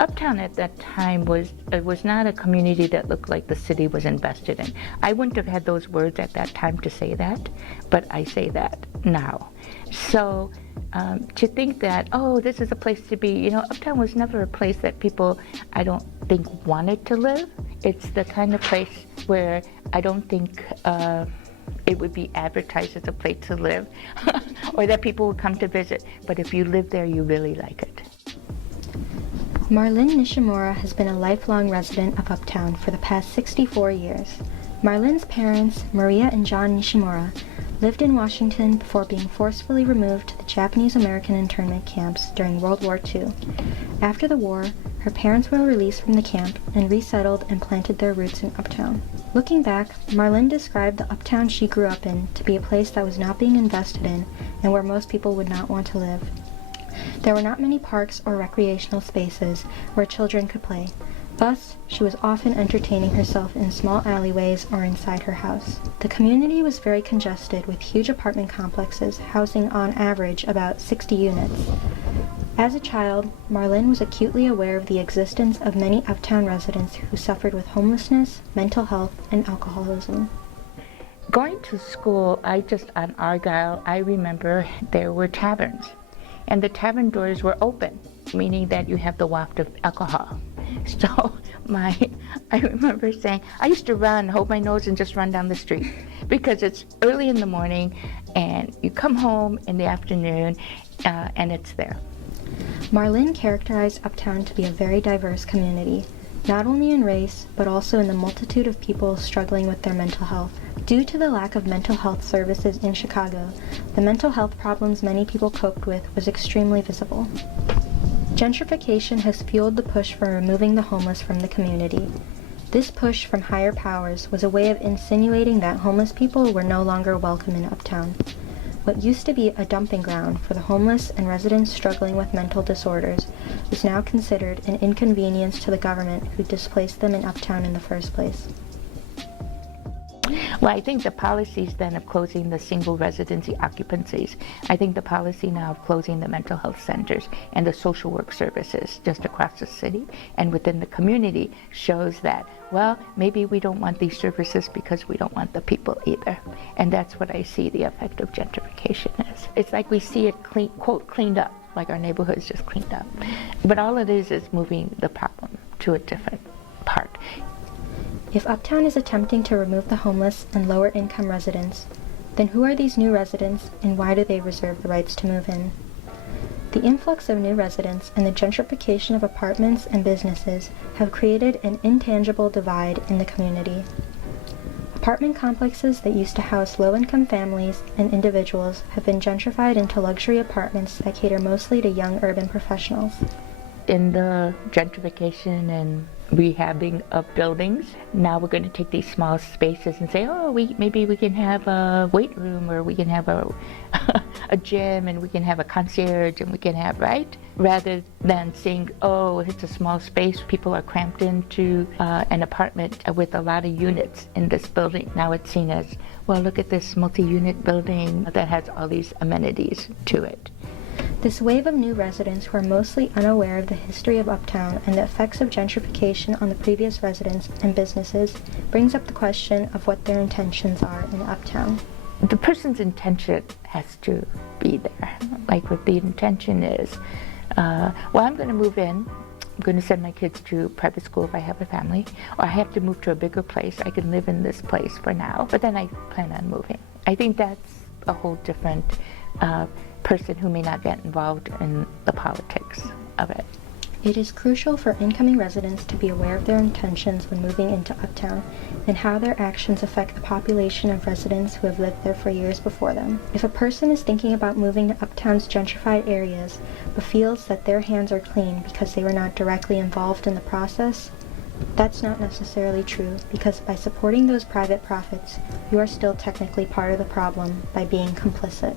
Uptown at that time was not a community that looked like the city was invested in. I wouldn't have had those words at that time to say that, but I say that now. So to think that, oh, this is a place to be, Uptown was never a place that people, I don't think, wanted to live. It's the kind of place where I don't think it would be advertised as a place to live or that people would come to visit. But if you live there, you really like it. Marlene Nishimura has been a lifelong resident of Uptown for the past 64 years. Marlene's parents, Maria and John Nishimura, lived in Washington before being forcefully removed to the Japanese-American internment camps during World War II. After the war, her parents were released from the camp and resettled and planted their roots in Uptown. Looking back, Marlene described the Uptown she grew up in to be a place that was not being invested in and where most people would not want to live. There were not many parks or recreational spaces where children could play. Thus, she was often entertaining herself in small alleyways or inside her house. The community was very congested with huge apartment complexes housing on average about 60 units. As a child, Marlene was acutely aware of the existence of many Uptown residents who suffered with homelessness, mental health, and alcoholism. Going to school, on Argyle, I remember there were taverns. And the tavern doors were open, meaning that you have the waft of alcohol. So I remember saying, I used to run, hold my nose and just run down the street because it's early in the morning and you come home in the afternoon and it's there. Marlene characterized Uptown to be a very diverse community, not only in race, but also in the multitude of people struggling with their mental health. Due to the lack of mental health services in Chicago, the mental health problems many people coped with was extremely visible. Gentrification has fueled the push for removing the homeless from the community. This push from higher powers was a way of insinuating that homeless people were no longer welcome in Uptown. What used to be a dumping ground for the homeless and residents struggling with mental disorders is now considered an inconvenience to the government who displaced them in Uptown in the first place. Well, I think the policies then of closing the single residency occupancies, I think the policy now of closing the mental health centers and the social work services just across the city and within the community shows that, well, maybe we don't want these services because we don't want the people either. And that's what I see the effect of gentrification is. It's like we see it cleaned up, like our neighborhood is just cleaned up. But all it is moving the problem to a different part. If Uptown is attempting to remove the homeless and lower-income residents, then who are these new residents and why do they reserve the rights to move in? The influx of new residents and the gentrification of apartments and businesses have created an intangible divide in the community. Apartment complexes that used to house low-income families and individuals have been gentrified into luxury apartments that cater mostly to young urban professionals. In the gentrification and rehabbing of buildings, now we're going to take these small spaces and say, oh, maybe we can have a weight room or we can have a gym and we can have a concierge and we can have, right? Rather than saying, oh, it's a small space, people are cramped into an apartment with a lot of units in this building. Now it's seen as, well, look at this multi-unit building that has all these amenities to it. This wave of new residents who are mostly unaware of the history of Uptown and the effects of gentrification on the previous residents and businesses brings up the question of what their intentions are in Uptown. The person's intention has to be there. Like what the intention is, well, I'm going to move in. I'm going to send my kids to private school if I have a family, or I have to move to a bigger place. I can live in this place for now, but then I plan on moving. I think that's a whole different person who may not get involved in the politics of it. It is crucial for incoming residents to be aware of their intentions when moving into Uptown and how their actions affect the population of residents who have lived there for years before them. If a person is thinking about moving to Uptown's gentrified areas but feels that their hands are clean because they were not directly involved in the process, that's not necessarily true, because by supporting those private profits, you are still technically part of the problem by being complicit.